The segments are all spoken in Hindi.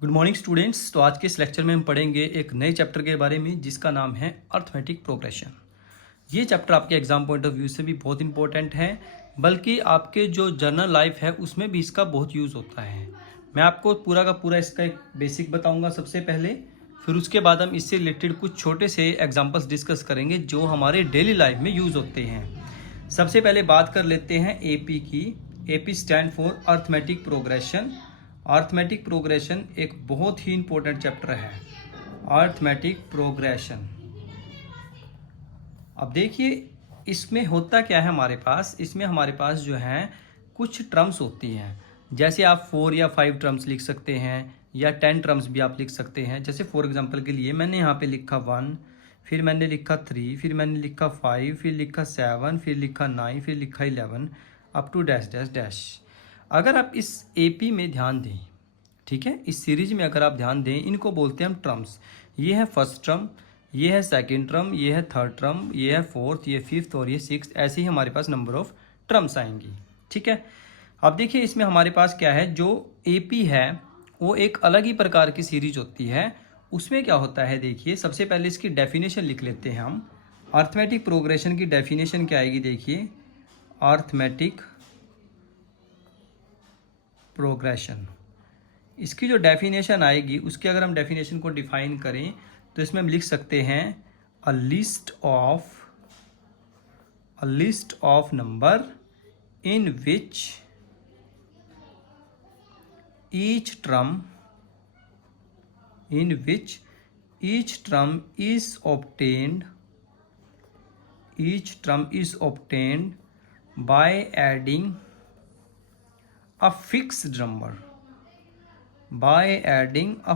Good morning students. तो आज के इस लेक्चर में हम पढ़ेंगे एक नए चैप्टर के बारे में जिसका नाम है अर्थमेटिक प्रोग्रेशन। ये चैप्टर आपके एग्जाम पॉइंट ऑफ व्यू से भी बहुत इंपॉर्टेंट है, बल्कि आपके जो जर्नल लाइफ है उसमें भी इसका बहुत यूज़ होता है। मैं आपको पूरा का पूरा इसका एक बेसिक बताऊंगा सबसे पहले, फिर उसके बाद हम इससे रिलेटेड कुछ छोटे से एग्जाम्पल्स डिस्कस करेंगे जो हमारे डेली लाइफ में यूज़ होते हैं। सबसे पहले बात कर लेते हैं एपी की। AP stand for arithmetic progression. Arithmetic progression एक बहुत ही इंपॉर्टेंट चैप्टर है, अर्थमेटिक प्रोग्रेशन। अब देखिए इसमें होता क्या है, इसमें हमारे पास जो है कुछ टर्म्स होती हैं। जैसे आप 4 या 5 टर्म्स लिख सकते हैं या 10 टर्म्स भी आप लिख सकते हैं। जैसे फॉर एग्जांपल के लिए मैंने यहाँ पे लिखा 1, फिर मैंने लिखा 3, फिर मैंने लिखा 5, फिर लिखा 7, फिर लिखा 9, फिर लिखा 11 up to dash dash dash. अगर आप इस एपी में ध्यान दें, ठीक है, इस सीरीज में अगर आप ध्यान दें, इनको बोलते हैं हम टर्म्स। ये है फर्स्ट टर्म, ये है सेकंड टर्म, ये है थर्ड टर्म, ये है फोर्थ, ये फिफ्थ और ये सिक्स्थ। ऐसे ही हमारे पास नंबर ऑफ टर्म्स आएंगी। ठीक है, अब देखिए इसमें हमारे पास क्या है, जो एपी है वो एक अलग ही प्रकार की सीरीज होती है। उसमें क्या होता है, देखिए सबसे पहले इसकी डेफिनेशन लिख लेते हैं हम। अर्थमेटिक प्रोग्रेशन की डेफिनेशन क्या आएगी, देखिए अर्थमेटिक प्रोग्रेशन, इसकी जो डेफिनेशन आएगी उसके अगर हम डेफिनेशन को डिफाइन करें तो इसमें हम लिख सकते हैं a list of number in which each term is obtained by adding a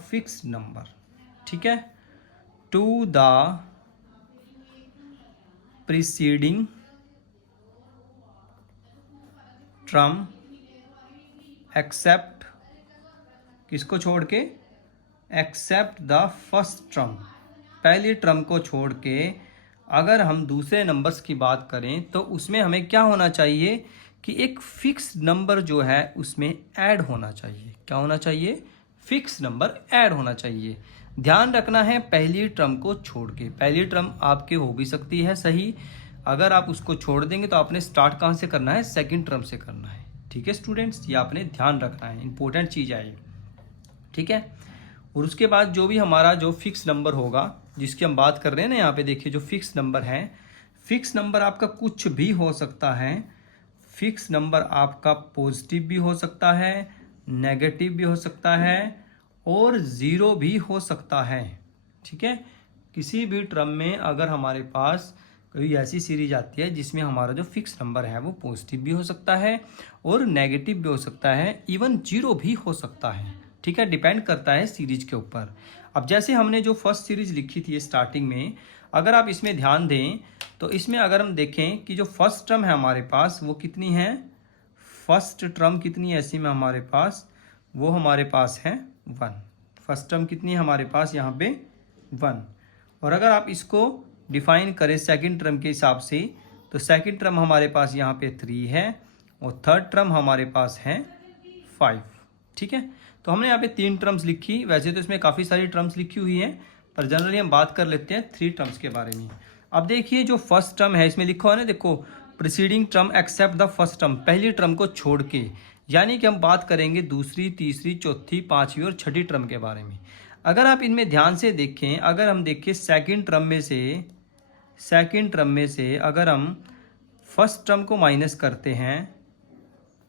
fixed number, ठीक है, to the preceding term except, किसको छोड़ के, एक्सेप्ट द फर्स्ट टर्म, पहली टर्म को छोड़ के। अगर हम दूसरे नंबर्स की बात करें तो उसमें हमें क्या होना चाहिए कि एक फिक्स नंबर जो है उसमें ऐड होना चाहिए। क्या होना चाहिए, फिक्स नंबर ऐड होना चाहिए। ध्यान रखना है पहली टर्म को छोड़ के। पहली टर्म आपके हो भी सकती है सही, अगर आप उसको छोड़ देंगे तो आपने स्टार्ट कहाँ से करना है, सेकंड टर्म से करना है। ठीक है स्टूडेंट्स, ये आपने ध्यान रखना है, इंपॉर्टेंट चीज़ है ये। ठीक है, और उसके बाद जो भी हमारा जो फिक्स नंबर होगा जिसकी हम बात कर रहे हैं ना, यहाँ पे देखिए जो फिक्स नंबर है, फिक्स नंबर आपका कुछ भी हो सकता है। फिक्स नंबर आपका पॉजिटिव भी हो सकता है, नेगेटिव भी हो सकता है और ज़ीरो भी हो सकता है। ठीक है, किसी भी टर्म में अगर हमारे पास कोई ऐसी सीरीज आती है जिसमें हमारा जो फिक्स नंबर है वो पॉजिटिव भी हो सकता है और नेगेटिव भी हो सकता है, इवन जीरो भी हो सकता है। ठीक है, डिपेंड करता है सीरीज के ऊपर। अब जैसे हमने जो फर्स्ट सीरीज लिखी थी स्टार्टिंग में, अगर आप इसमें ध्यान दें तो इसमें अगर हम देखें कि जो फर्स्ट टर्म है हमारे पास वो कितनी है, फर्स्ट टर्म कितनी है ऐसी में हमारे पास, वो हमारे पास है 1। फर्स्ट टर्म कितनी है हमारे पास यहाँ पे 1। और अगर आप इसको डिफाइन करें सेकंड टर्म के हिसाब से तो सेकंड टर्म हमारे पास यहाँ पे 3 है और थर्ड टर्म हमारे पास है 5। ठीक है, तो हमने यहाँ पे 3 टर्म्स लिखी। वैसे तो इसमें काफ़ी सारी टर्म्स लिखी हुई हैं, पर जनरली हम बात कर लेते हैं 3 टर्म्स के बारे में। अब देखिए जो फर्स्ट टर्म है इसमें लिखा हुआ है ना, देखो preceding term except the first term, पहली टर्म को छोड़ के। यानी कि हम बात करेंगे दूसरी, तीसरी, चौथी, पाँचवीं और छठी टर्म के बारे में। अगर आप इनमें ध्यान से देखें, अगर हम देखें सेकेंड टर्म में से अगर हम फर्स्ट टर्म को माइनस करते हैं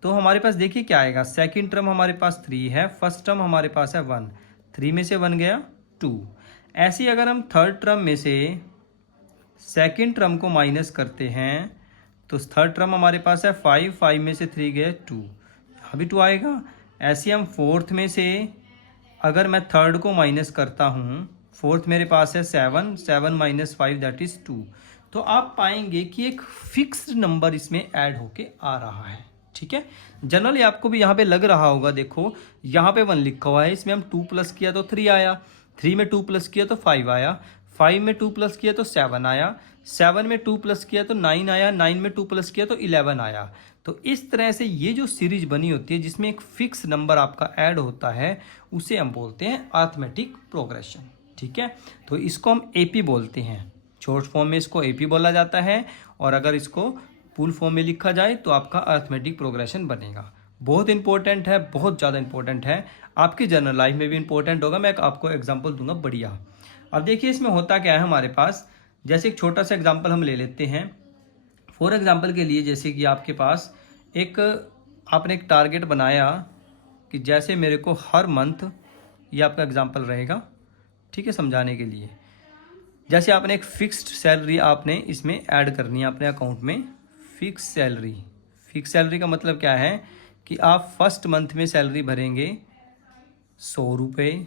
तो हमारे पास देखिए क्या आएगा, सेकंड टर्म हमारे पास 3 है, फर्स्ट टर्म हमारे पास है 1, 3 में से 1 गया 2। ऐसे ही अगर हम थर्ड टर्म में से सेकंड टर्म को माइनस करते हैं तो थर्ड टर्म हमारे पास है 5, 5 में से 3 गए 2, यहाँ भी 2 आएगा। ऐसे हम फोर्थ में से अगर मैं थर्ड को माइनस करता हूँ, फोर्थ मेरे पास है 7, 7 माइनस 5 दैट इज़ 2। तो आप पाएंगे कि एक फिक्स्ड नंबर इसमें ऐड होके आ रहा है। ठीक है, जनरली आपको भी यहाँ पे लग रहा होगा, देखो यहाँ पे 1 लिखा हुआ है, इसमें हम 2 प्लस किया तो 3 आया, 3 में 2 प्लस किया तो 5 आया, 5 में 2 प्लस किया तो 7 आया, 7 में 2 प्लस किया तो 9 आया, 9 में 2 प्लस किया तो 11 आया। तो इस तरह से ये जो सीरीज बनी होती है जिसमें एक फिक्स नंबर आपका ऐड होता है उसे हम बोलते हैं अर्थमेटिक प्रोग्रेशन। ठीक है, तो इसको हम एपी बोलते हैं। शॉर्ट फॉर्म में इसको एपी बोला जाता है, और अगर इसको फुल फॉर्म में लिखा जाए तो आपका अर्थमेटिक प्रोग्रेशन बनेगा। बहुत इंपॉर्टेंट है, बहुत ज़्यादा इंपॉर्टेंट है, आपकी जनरल लाइफ में भी इंपॉर्टेंट होगा। मैं आपको एग्जांपल दूंगा बढ़िया। अब देखिए इसमें होता क्या है हमारे पास, जैसे एक छोटा सा एग्जांपल हम ले लेते हैं। फॉर एग्जांपल के लिए जैसे कि आपके पास आपने एक टारगेट बनाया कि जैसे मेरे को हर मंथ, ये आपका एग्जांपल रहेगा, ठीक है, समझाने के लिए। जैसे आपने एक फिक्स्ड सैलरी आपने इसमें ऐड करनी है अपने अकाउंट में। फिक्स सैलरी का मतलब क्या है कि आप फर्स्ट मंथ में सैलरी भरेंगे 100 रुपये,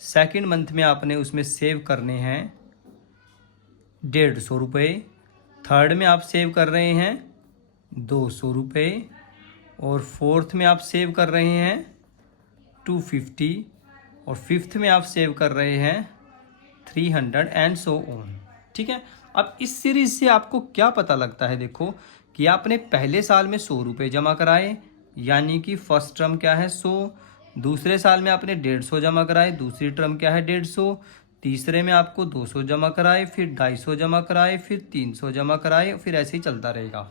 सेकेंड मंथ में आपने उसमें सेव करने हैं 150 रुपये, थर्ड में आप सेव कर रहे हैं 200 रुपये, और फोर्थ में आप सेव कर रहे हैं 250, और फिफ्थ में आप सेव कर रहे हैं 300 एंड सो ऑन। ठीक है, अब इस सीरीज से आपको क्या पता लगता है, देखो कि आपने पहले साल में 100 रुपये जमा कराए, यानी कि फर्स्ट टर्म क्या है 100, दूसरे साल में आपने 150 जमा कराए, दूसरी टर्म क्या है 150, तीसरे में आपको 200 जमा कराए, फिर 250 जमा कराए, फिर 300 जमा कराए, फिर ऐसे ही चलता रहेगा।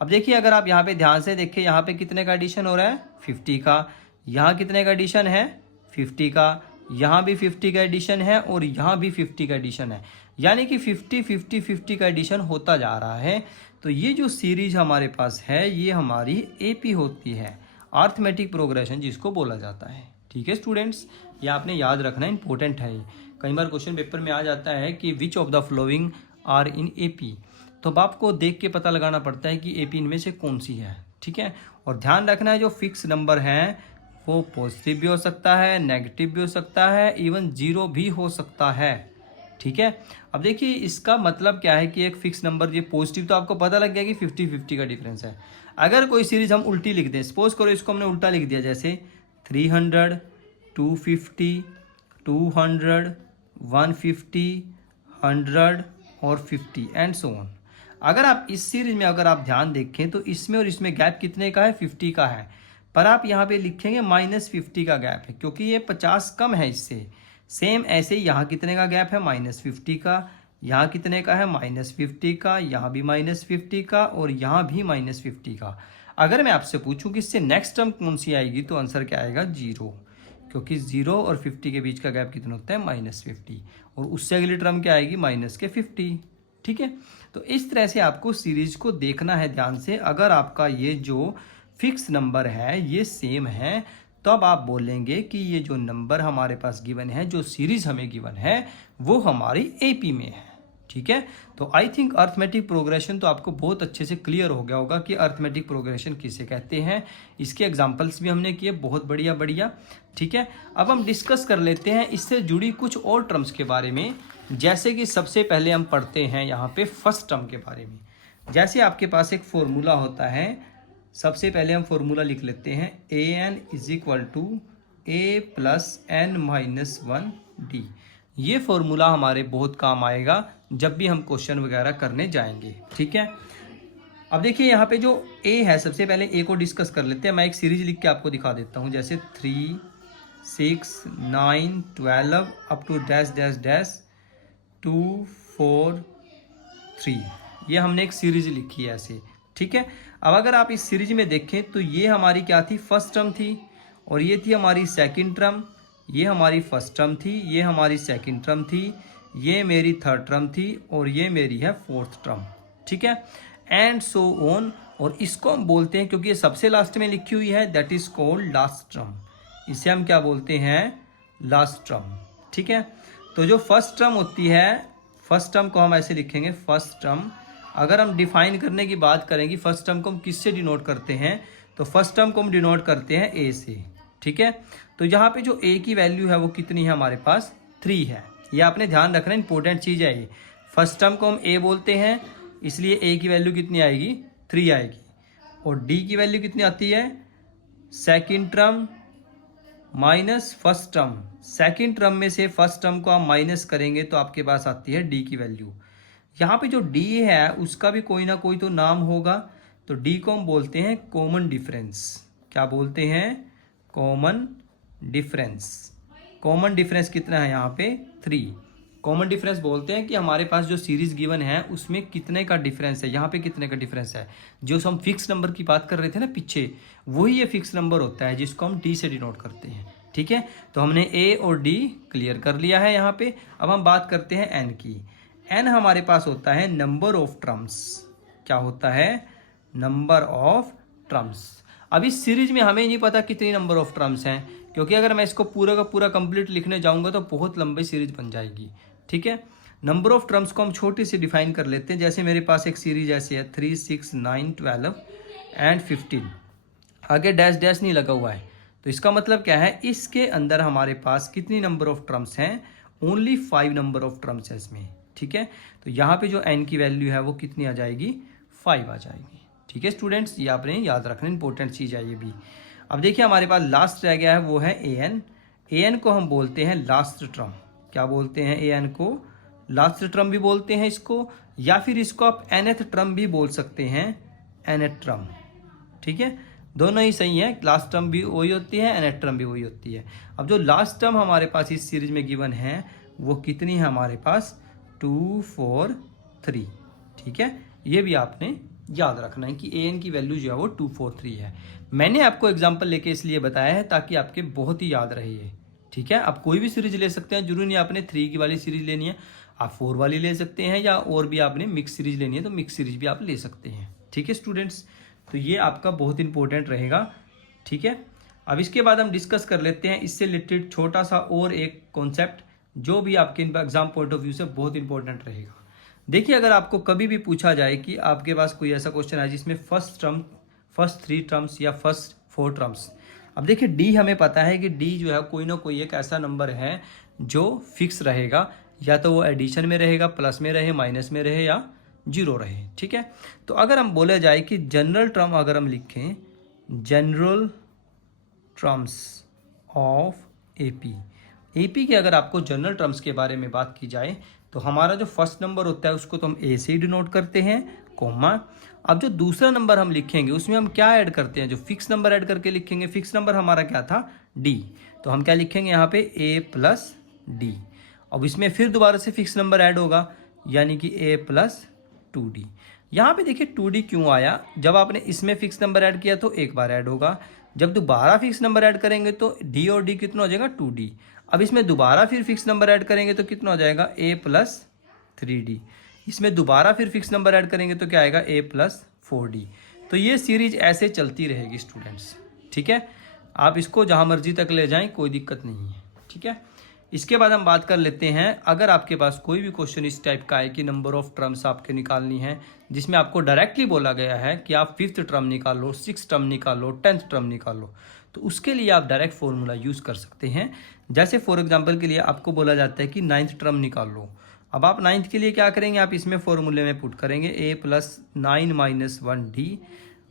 अब देखिए अगर आप यहाँ पे ध्यान से देखिए, यहाँ पे कितने का एडिशन हो रहा है 50 का, यहाँ कितने का एडिशन है 50 का, यहाँ भी 50 का एडिशन है, और यहाँ भी 50 का एडिशन है, यानी कि 50 50 50 का एडिशन होता जा रहा है। तो ये जो सीरीज हमारे पास है ये हमारी एपी होती है, अर्थमेटिक प्रोग्रेशन जिसको बोला जाता है। ठीक है स्टूडेंट्स, ये आपने याद रखना, इंपॉर्टेंट है। कई बार क्वेश्चन पेपर में आ जाता है कि which of the following are in AP, तो अब आपको देख के पता लगाना पड़ता है कि एपी इनमें से कौन सी है। ठीक है, और ध्यान रखना है जो फिक्स नंबर है वो पॉजिटिव भी हो सकता है, नेगेटिव भी हो सकता है, इवन जीरो भी हो सकता है। ठीक है, अब देखिए इसका मतलब क्या है कि एक फिक्स नंबर, ये पॉजिटिव तो आपको पता लग गया कि 50 50 का डिफरेंस है। अगर कोई सीरीज हम उल्टी लिख दें, सपोज करो इसको हमने उल्टा लिख दिया, जैसे 300 250 200 150 100 और 50 एंड सो ऑन। अगर आप इस सीरीज में अगर आप ध्यान देखें तो इसमें और इसमें गैप कितने का है 50 का है, पर आप यहाँ पे लिखेंगे -50 का गैप है क्योंकि ये 50 कम है इससे। सेम ऐसे ही यहाँ कितने का गैप है -50 का, यहाँ कितने का है -50 का, यहाँ भी -50 का, और यहाँ भी -50 का। अगर मैं आपसे पूछूं कि इससे नेक्स्ट टर्म कौन सी आएगी तो आंसर क्या आएगा 0, क्योंकि 0 और 50 के बीच का गैप कितना होता है -50, और उससे अगली टर्म क्या आएगी -50। ठीक है, तो इस तरह से आपको सीरीज को देखना है ध्यान से। अगर आपका ये जो फिक्स नंबर है ये सेम है तो अब आप बोलेंगे कि ये जो नंबर हमारे पास गिवन है, जो सीरीज हमें गिवन है वो हमारी एपी में है। ठीक है, तो आई थिंक अर्थमेटिक प्रोग्रेशन तो आपको बहुत अच्छे से क्लियर हो गया होगा कि अर्थमेटिक प्रोग्रेशन किसे कहते हैं। इसके एग्जांपल्स भी हमने किए, बहुत बढ़िया बढ़िया। ठीक है, अब हम डिस्कस कर लेते हैं इससे जुड़ी कुछ और टर्म्स के बारे में। जैसे कि सबसे पहले हम पढ़ते हैं यहाँ पे फर्स्ट टर्म के बारे में। जैसे आपके पास एक फॉर्मूला होता है, सबसे पहले हम फॉर्मूला लिख लेते हैं an = a + n - 1d। ये फॉर्मूला हमारे बहुत काम आएगा जब भी हम क्वेश्चन वगैरह करने जाएंगे। ठीक है, अब देखिए यहाँ पे जो a है, सबसे पहले a को डिस्कस कर लेते हैं। मैं एक सीरीज लिख के आपको दिखा देता हूँ, जैसे 3 6 9 12 up to dash dash dash 2 4 3, ये हमने एक सीरीज लिखी है ऐसे। ठीक है, अब अगर आप इस सीरीज में देखें तो ये हमारी क्या थी, फर्स्ट टर्म थी, और ये थी हमारी सेकंड टर्म, ये हमारी फर्स्ट टर्म थी, ये हमारी सेकंड टर्म थी, ये मेरी थर्ड टर्म थी, और ये मेरी है फोर्थ टर्म। ठीक है, एंड सो ऑन। और इसको हम बोलते हैं, क्योंकि ये सबसे लास्ट में लिखी हुई है, that is called last term. इसे हम क्या बोलते हैं, लास्ट टर्म। ठीक है, तो जो फर्स्ट टर्म होती है, फर्स्ट टर्म को हम ऐसे लिखेंगे, फर्स्ट टर्म। अगर हम डिफाइन करने की बात करेंगे फर्स्ट टर्म को हम किससे डिनोट करते हैं, तो फर्स्ट टर्म को हम डिनोट करते हैं ए से। ठीक है, तो यहाँ पे जो ए की वैल्यू है वो कितनी है हमारे पास 3 है। ये आपने ध्यान रखना, इंपॉर्टेंट चीज़ है ये। फर्स्ट टर्म को हम ए बोलते हैं, इसलिए ए की वैल्यू कितनी आएगी 3 आएगी, और डी की वैल्यू कितनी आती है, second term minus first term. Second term में से फर्स्ट टर्म को आप माइनस करेंगे तो आपके पास आती है डी की वैल्यू। यहाँ पे जो डी है उसका भी कोई ना कोई तो नाम होगा, तो डी को हम बोलते हैं कॉमन डिफरेंस। क्या बोलते हैं? Common difference. कॉमन डिफरेंस कितना है यहाँ पे? 3। कॉमन डिफरेंस बोलते हैं कि हमारे पास जो सीरीज गिवन है उसमें कितने का डिफरेंस है। यहाँ पे कितने का डिफरेंस है? जो हम फिक्स नंबर की बात कर रहे थे ना पीछे, वही ये फिक्स नंबर होता है जिसको हम डी से डिनोट करते हैं। ठीक है, तो हमने ए और डी क्लियर कर लिया है यहाँ पे। अब हम बात करते हैं एन की। एन हमारे पास होता है नंबर ऑफ टर्म्स। क्या होता है? Number of terms. अब इस सीरीज में हमें नहीं पता कितनी नंबर ऑफ टर्म्स हैं, क्योंकि अगर मैं इसको पूरा का पूरा कंप्लीट लिखने जाऊंगा तो बहुत लंबी सीरीज बन जाएगी। ठीक है, नंबर ऑफ टर्म्स को हम छोटे से डिफाइन कर लेते हैं। जैसे मेरे पास एक सीरीज ऐसी है 3, 6, 9, 12 एंड 15। आगे डैश डैश नहीं लगा हुआ है, तो इसका मतलब क्या है? इसके अंदर हमारे पास कितनी नंबर ऑफ टर्म्स हैं? ओनली 5 नंबर ऑफ टर्म्स है इसमें। ठीक है, तो यहाँ पे जो एन की वैल्यू है वो कितनी आ जाएगी? 5 आ जाएगी। ठीक है स्टूडेंट्स, ये आपने याद रखना, इंपॉर्टेंट चीज़ है ये भी। अब देखिए हमारे पास लास्ट रह गया है, वो है ए एन। ए एन को हम बोलते हैं लास्ट टर्म। क्या बोलते हैं? ए एन को लास्ट टर्म भी बोलते हैं इसको, या फिर इसको आप nth टर्म भी बोल सकते हैं, nth टर्म। ठीक है, दोनों ही सही है। लास्ट टर्म भी वही होती है, nth टर्म भी वही होती है। अब जो लास्ट टर्म हमारे पास इस सीरीज में गिवन है वो कितनी है हमारे पास? 2, 4, 3। ठीक है, ये भी आपने याद रखना है कि ए एन की वैल्यू जो है वो 2, 4, 3 है। मैंने आपको एग्जाम्पल लेके इसलिए बताया है ताकि आपके बहुत ही याद रहे ये। ठीक है, आप कोई भी सीरीज ले सकते हैं, जरूरी नहीं आपने 3 की वाली सीरीज लेनी है, आप 4 वाली ले सकते हैं, या और भी आपने मिक्स सीरीज लेनी है तो मिक्स सीरीज भी आप ले सकते हैं। ठीक है स्टूडेंट्स, तो ये आपका बहुत इंपॉर्टेंट रहेगा। ठीक है, अब इसके बाद हम डिस्कस कर लेते हैं इससे रिलेटेड छोटा सा और एक कॉन्सेप्ट जो भी आपके एग्जाम पॉइंट ऑफ व्यू से बहुत इंपॉर्टेंट रहेगा। देखिए, अगर आपको कभी भी पूछा जाए कि आपके पास कोई ऐसा क्वेश्चन है जिसमें फर्स्ट 3 टर्म्स या फर्स्ट 4 टर्म्स। अब देखिए डी हमें पता है कि डी जो है कोई ना कोई एक ऐसा नंबर है जो फिक्स रहेगा, या तो वो एडिशन में रहेगा, प्लस में रहे, माइनस में रहे, या 0 रहे। ठीक है, तो अगर हम बोले जाए कि जनरल टर्म अगर हम लिखें, general terms of AP, AP के अगर आपको जनरल टर्म्स के बारे में बात की जाए तो हमारा जो फर्स्ट नंबर होता है उसको तो हम ए से ही डिनोट करते हैं, कॉमा। अब जो दूसरा नंबर हम लिखेंगे उसमें हम क्या ऐड करते हैं? जो फिक्स नंबर ऐड करके लिखेंगे। फिक्स नंबर हमारा क्या था? डी। तो हम क्या लिखेंगे यहाँ पे? ए प्लस डी। अब इसमें फिर दोबारा से फिक्स नंबर ऐड होगा, यानी कि ए प्लस 2d। यहाँ पे देखिए 2d क्यों आया? जब आपने इसमें फिक्स नंबर ऐड किया तो एक बार ऐड होगा, जब दोबारा फिक्स नंबर ऐड करेंगे तो d और d कितना हो जाएगा? 2d। अब इसमें दोबारा फिर फिक्स नंबर ऐड करेंगे तो कितना हो जाएगा? a plus 3d। इसमें दोबारा फिर फिक्स नंबर ऐड करेंगे तो क्या आएगा? a plus 4d। तो ये सीरीज ऐसे चलती रहेगी स्टूडेंट्स। ठीक है, आप इसको जहाँ मर्जी तक ले जाएं, कोई दिक्कत नहीं है। ठीक है, इसके बाद हम बात कर लेते हैं, अगर आपके पास कोई भी क्वेश्चन इस टाइप का है कि नंबर ऑफ टर्म्स आपके निकालनी है, जिसमें आपको डायरेक्टली बोला गया है कि आप 5th टर्म निकालो, 6th टर्म निकालो, 10th टर्म निकालो, तो उसके लिए आप डायरेक्ट फॉर्मूला यूज़ कर सकते हैं। जैसे फॉर एग्जांपल के लिए आपको बोला जाता है कि 9th टर्म निकाल लो। अब आप 9th के लिए क्या करेंगे? आप इसमें फॉर्मूले में पुट करेंगे a प्लस 9 माइनस 1d,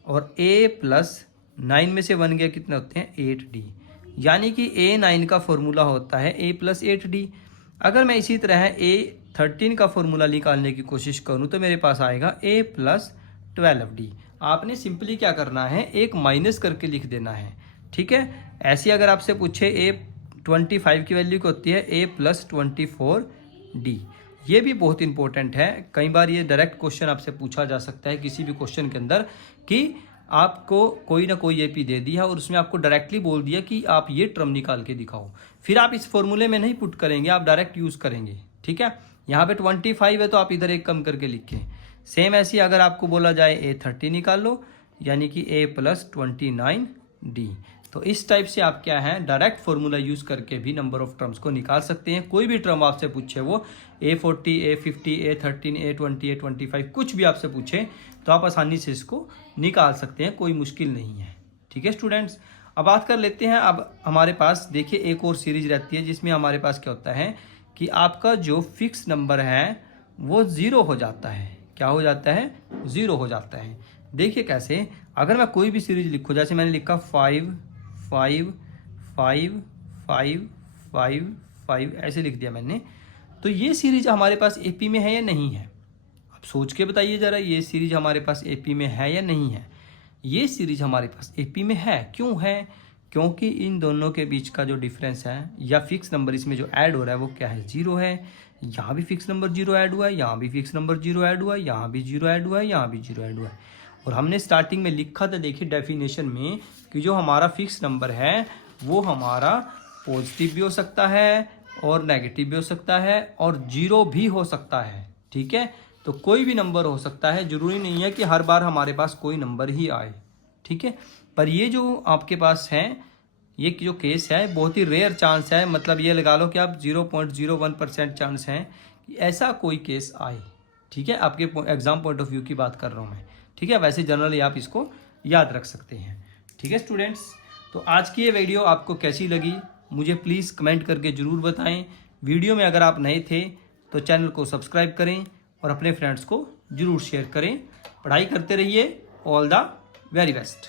और a प्लस 9 में से 1 गया, कितने होते हैं? 8d। यानी कि a9 का फॉर्मूला होता है a प्लस 8d। अगर मैं इसी तरह a13 का फॉर्मूला निकालने की कोशिश करूं तो मेरे पास आएगा a प्लस 12d। आपने सिंपली क्या करना है? एक माइनस करके लिख देना है। ठीक है, ऐसी अगर आपसे पूछे a25 की वैल्यू क्या होती है? a plus 24d। ये भी बहुत इंपॉर्टेंट है, कई बार ये डायरेक्ट क्वेश्चन आपसे पूछा जा सकता है किसी भी क्वेश्चन के अंदर कि आपको कोई ना कोई एपी दे दिया और उसमें आपको डायरेक्टली बोल दिया कि आप ये टर्म निकाल के दिखाओ। फिर आप इस फॉर्मूले में नहीं पुट करेंगे, आप डायरेक्ट यूज़ करेंगे। ठीक है, यहाँ पे 25 है तो आप इधर एक कम करके लिखें। सेम ऐसी अगर आपको बोला जाए a30 निकाल लो, यानी कि a प्लस 29d। तो इस टाइप से आप क्या है, डायरेक्ट फॉर्मूला यूज़ करके भी नंबर ऑफ टर्म्स को निकाल सकते हैं। कोई भी टर्म आपसे पूछे, वो a40, a50, a13, a20, a25 कुछ भी आपसे पूछे तो आप आसानी से इसको निकाल सकते हैं, कोई मुश्किल नहीं है। ठीक है स्टूडेंट्स, अब बात कर लेते हैं। अब हमारे पास देखिए एक और सीरीज रहती है जिसमें हमारे पास क्या होता है कि आपका जो फिक्स नंबर है वो 0 हो जाता है। क्या हो जाता है? 0 हो जाता है। देखिए कैसे, अगर मैं कोई भी सीरीज लिखूँ, जैसे मैंने लिखा 5 5 5 5 5 5 ऐसे लिख दिया मैंने, तो ये सीरीज हमारे पास एपी में है या नहीं है? आप सोच के बताइए ज़रा, ये सीरीज हमारे पास एपी में है या नहीं है? ये सीरीज हमारे पास एपी में है। क्यों है? क्योंकि इन दोनों के बीच का जो डिफरेंस है या फिक्स नंबर इसमें जो ऐड हो रहा है वो क्या है? 0 है। यहाँ भी फिक्स नंबर 0 ऐड हुआ है, यहाँ भी फिक्स नंबर 0 ऐड हुआ है, यहाँ भी 0 ऐड हुआ है, यहाँ भी 0 ऐड हुआ है। और हमने स्टार्टिंग में लिखा था, देखिए डेफिनेशन में, कि जो हमारा फिक्स नंबर है वो हमारा पॉजिटिव भी हो सकता है और नेगेटिव भी हो सकता है और 0 भी हो सकता है। ठीक है, तो कोई भी नंबर हो सकता है, जरूरी नहीं है कि हर बार हमारे पास कोई नंबर ही आए। ठीक है, पर ये जो आपके पास है, ये जो केस है बहुत ही रेयर चांस है, मतलब ये लगा लो कि आप 0.01% चांस है कि ऐसा कोई केस आए। ठीक है, आपके एग्जाम पॉइंट ऑफ व्यू की बात कर रहा हूँ मैं। ठीक है, वैसे जनरली आप इसको याद रख सकते हैं। ठीक है स्टूडेंट्स, तो आज की ये वीडियो आपको कैसी लगी मुझे प्लीज़ कमेंट करके ज़रूर बताएं। वीडियो में अगर आप नए थे तो चैनल को सब्सक्राइब करें और अपने फ्रेंड्स को ज़रूर शेयर करें। पढ़ाई करते रहिए। All the very best.